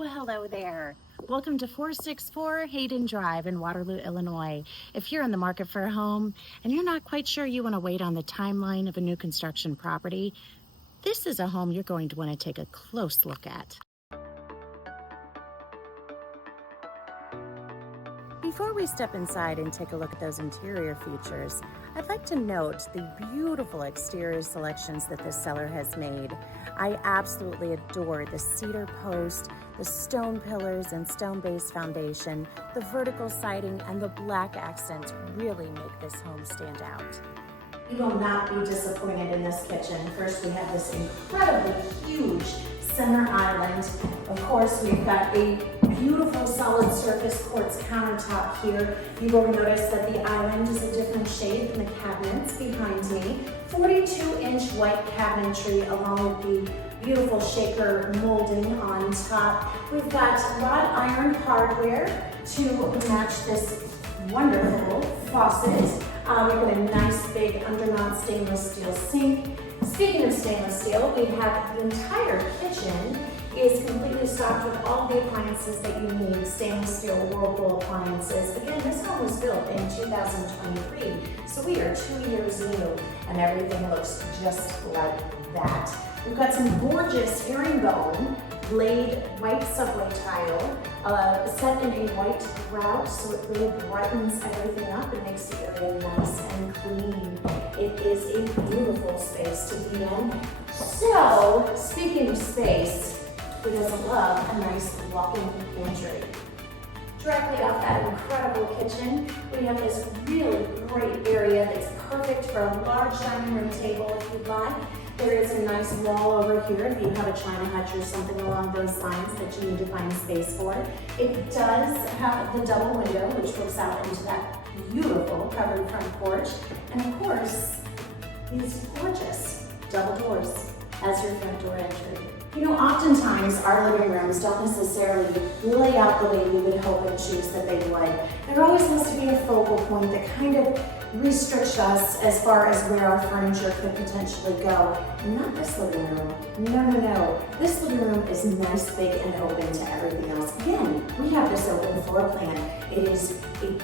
Well, hello there. Welcome to 464 Hayden Drive in Waterloo, Illinois. If you're in the market for a home and you're not quite sure you want to wait on the timeline of a new construction property, this is a home you're going to want to take a close look at. Before we step inside and take a look at those interior features, I'd like to note the beautiful exterior selections that this seller has made. I absolutely adore the cedar post, the stone pillars and stone base foundation, the vertical siding, and the black accents really make this home stand out. You will not be disappointed in this kitchen. First, we have this incredibly huge center island. Of course, we've got a beautiful solid surface quartz countertop here. You will notice that the island is a different shade than the cabinets behind me. 42-inch white cabinetry along with the beautiful shaker molding on top. We've got wrought iron hardware to match this wonderful faucet. We've got a nice big undermount stainless steel sink. Speaking of stainless steel, we have the entire kitchen is completely stocked with all the appliances that you need, stainless steel Whirlpool appliances. Again, this home was built in 2023, so we are 2 years new, and everything looks just like that. We've got some gorgeous herringbone laid white subway tile, set in a white grout, so it really brightens everything up and makes the area nice and clean. It is a beautiful space to be in. So, speaking of space, who doesn't love a nice walk-in pantry? Directly off that incredible kitchen, we have this really great area that's perfect for a large dining room table if you'd like. There is a nice wall over here if you have a china hutch or something along those lines that you need to find space for. It does have the double window, which looks out into that beautiful covered front porch. And of course, these gorgeous double doors as your front door entry. You know, oftentimes our living rooms don't necessarily lay out the way we would hope and choose that they would. There always has to be a focal point that kind of restricts us as far as where our furniture could potentially go. Not this living room. No. This living room is nice, big, and open to everything else. Again, we have this open floor plan. It is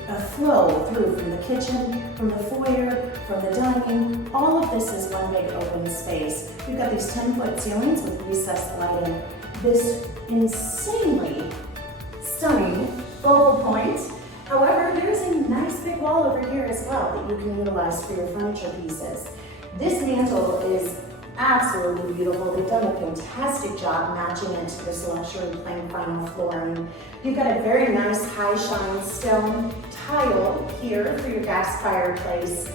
a flow through from the kitchen, from the foyer, from the dining. All of this is one big open space. We've got these 10-foot ceilings with recessed lighting. This insanely stunning focal point. However, there's a nice big wall over here as well that you can utilize for your furniture pieces. This mantle is absolutely beautiful. They've done a fantastic job matching into this luxury plain vinyl flooring. You've got a very nice high shine stone tile here for your gas fireplace.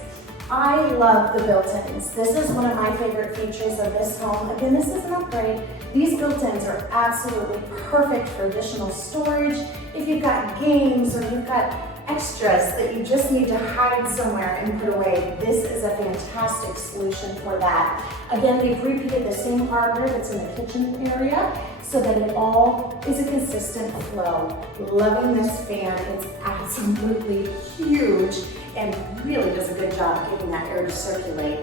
I love the built-ins. This is one of my favorite features of this home. Again, this is an upgrade. These built-ins are absolutely perfect for additional storage. If you've got games or you've got extras that you just need to hide somewhere and put away, this is a fantastic solution for that. Again, they've repeated the same hardware that's in the kitchen area so that it all is a consistent flow. Loving this fan. It's absolutely huge and really does a good job of getting that air to circulate.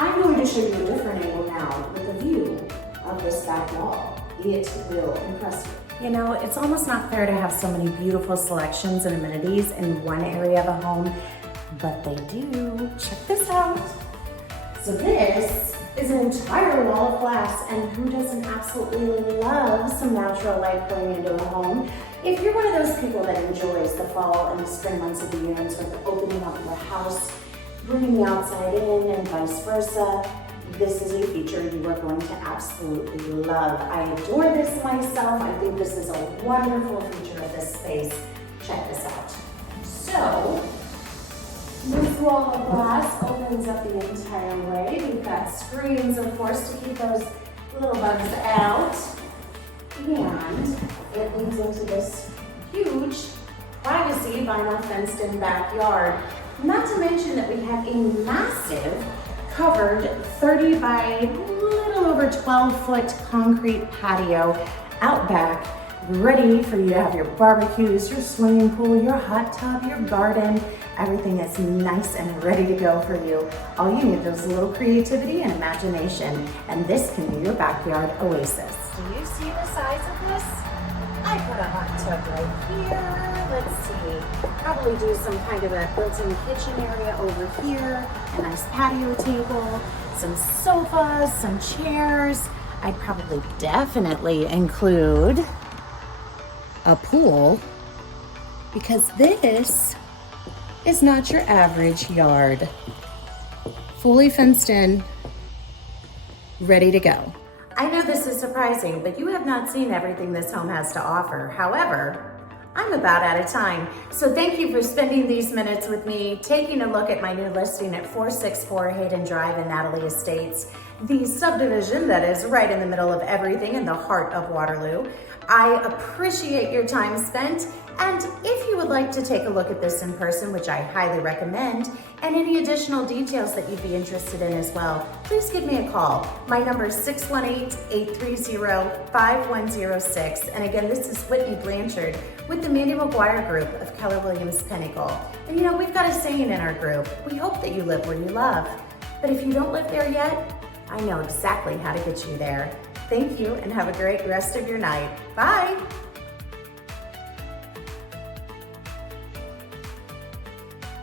I'm going to show you a different angle now with a view of this back wall. It will impress you. You know, it's almost not fair to have so many beautiful selections and amenities in one area of a home, but they do. Check this out. So this is an entire wall of glass, and who doesn't absolutely love some natural light going into a home? If you're one of those people that enjoys the fall and the spring months of the year and sort of opening up your house, bringing the outside in and vice versa, this is a feature you are going to absolutely love. I adore this myself. I think this is a wonderful feature of this space. Check this out. So, this wall of glass opens up the entire way. We've got screens, of course, to keep those little bugs out. And it leads into this huge privacy vinyl fenced-in backyard. Not to mention that we have a massive covered 30 by a little over 12-foot concrete patio out back, ready for you to have your barbecues, your swimming pool, your hot tub, your garden. Everything is nice and ready to go for you. All you need is a little creativity and imagination, and this can be your backyard oasis. Do you see the size of this? I put a hot tub right here. Let's see. Probably do some kind of a built-in kitchen area over here. A nice patio table, some sofas, some chairs. I'd probably definitely include a pool because this is not your average yard. Fully fenced in, ready to go. I know this is surprising, but you have not seen everything this home has to offer. However, I'm about out of time. So thank you for spending these minutes with me, taking a look at my new listing at 464 Hayden Drive in Natalie Estates, the subdivision that is right in the middle of everything in the heart of Waterloo. I appreciate your time spent, and if you would like to take a look at this in person, which I highly recommend, and any additional details that you'd be interested in as well, please give me a call. My number is 618-830-5106, and again, this is Whitney Blanchard with the Mandy McGuire Group of Keller Williams Pinnacle. And you know, we've got a saying in our group, we hope that you live where you love. But if you don't live there yet, I know exactly how to get you there. Thank you and have a great rest of your night. Bye.